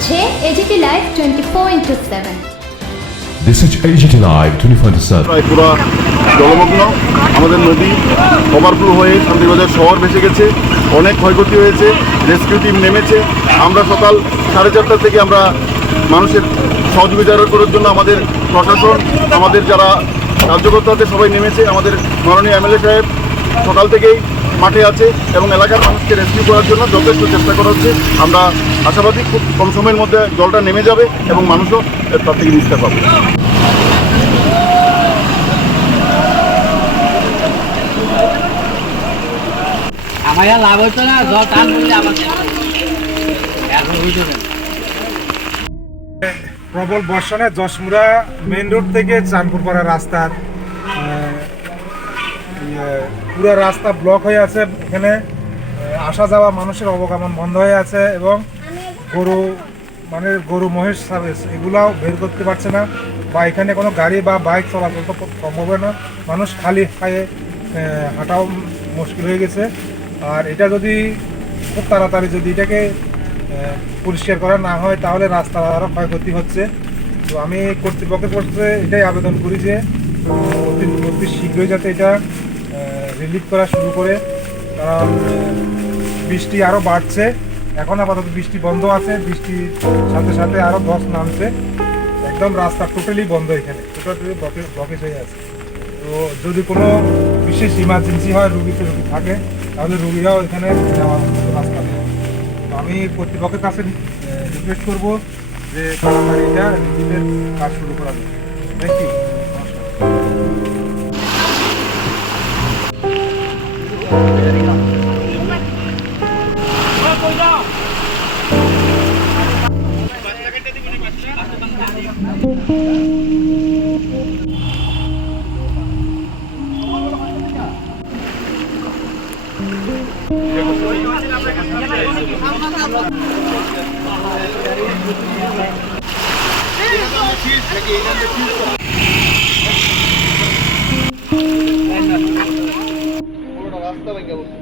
দেখছে AGT live 24/7। This is AGT Live 24/7. প্রায় পুরো জলমগ্ন, আমাদের নদী ওভারফ্লো হয়ে শান্তিবাজার শহর ভেসে গেছে, অনেক ক্ষয়ক্ষতি হয়েছে। রেস্কিউ টিম নেমেছে। আমরা সকাল 4:30 থেকে আমরা মানুষের সহযোগিতা করার জন্য আমাদের প্রশাসন, আমাদের যারা কার্যকর্তা আছে সবাই নেমেছে। আমাদের মাননীয় এমএলএ সাহেব সকাল থেকেই মাঠে আছে এবং এলাকার মানুষকে রেস্কিউ করার জন্য যথেষ্ট চেষ্টা করা হচ্ছে। আমরা আশাবাদী খুব কম সময়ের মধ্যে জলটা নেমে যাবে এবং মানুষও তার থেকে নিস্তার পাবে। আমার লাভ হইতো না, জল টান করলে আমাকে এখন হইতো না। প্রবল বর্ষণে যশমুরা মেইন রোড থেকে চাঁদপুর পাড়া রাস্তার পুরো রাস্তা ব্লক হয়ে আছে। এখানে আসা যাওয়া মানুষের অবগমন বন্ধ হয়ে আছে এবং গরু মহিষ সার্ভিস এগুলাও বের করতে পারছে না, বা এখানে কোনো গাড়ি বা বাইক চলাচল তো সম্ভব হয় না। মানুষ খালি পায়ে হাঁটাও মুশকিল হয়ে গেছে। আর এটা যদি খুব তাড়াতাড়ি যদি এটাকে পরিষ্কার করা না হয় তাহলে রাস্তার আরও ক্ষয়ক্ষতি হচ্ছে। তো আমি কর্তৃপক্ষের কাছে এটাই আবেদন করি যে অতি শীঘ্রই যাতে এটা রিলিফ করা শুরু করে, কারণ বৃষ্টি আরও বাড়ছে। এখন আপাতত বৃষ্টি বন্ধ আছে, বৃষ্টির সাথে সাথে আরও ধস নামছে। একদম রাস্তা টোটালি বন্ধ, এখানে টোটালি ব্লকেজ হয়ে আছে। তো যদি কোনো বিশেষ ইমার্জেন্সি হয়, রুগী থাকে, তাহলে রুগীরাও এখানে যাওয়ার রাস্তা নেই। তো আমি কর্তৃপক্ষের কাছে রিকোয়েস্ট করবো যে তাড়াতাড়ি এটা রিলিফের কাজ শুরু করা যাবে। Thank you. রাস্তা ভেঙে বলছে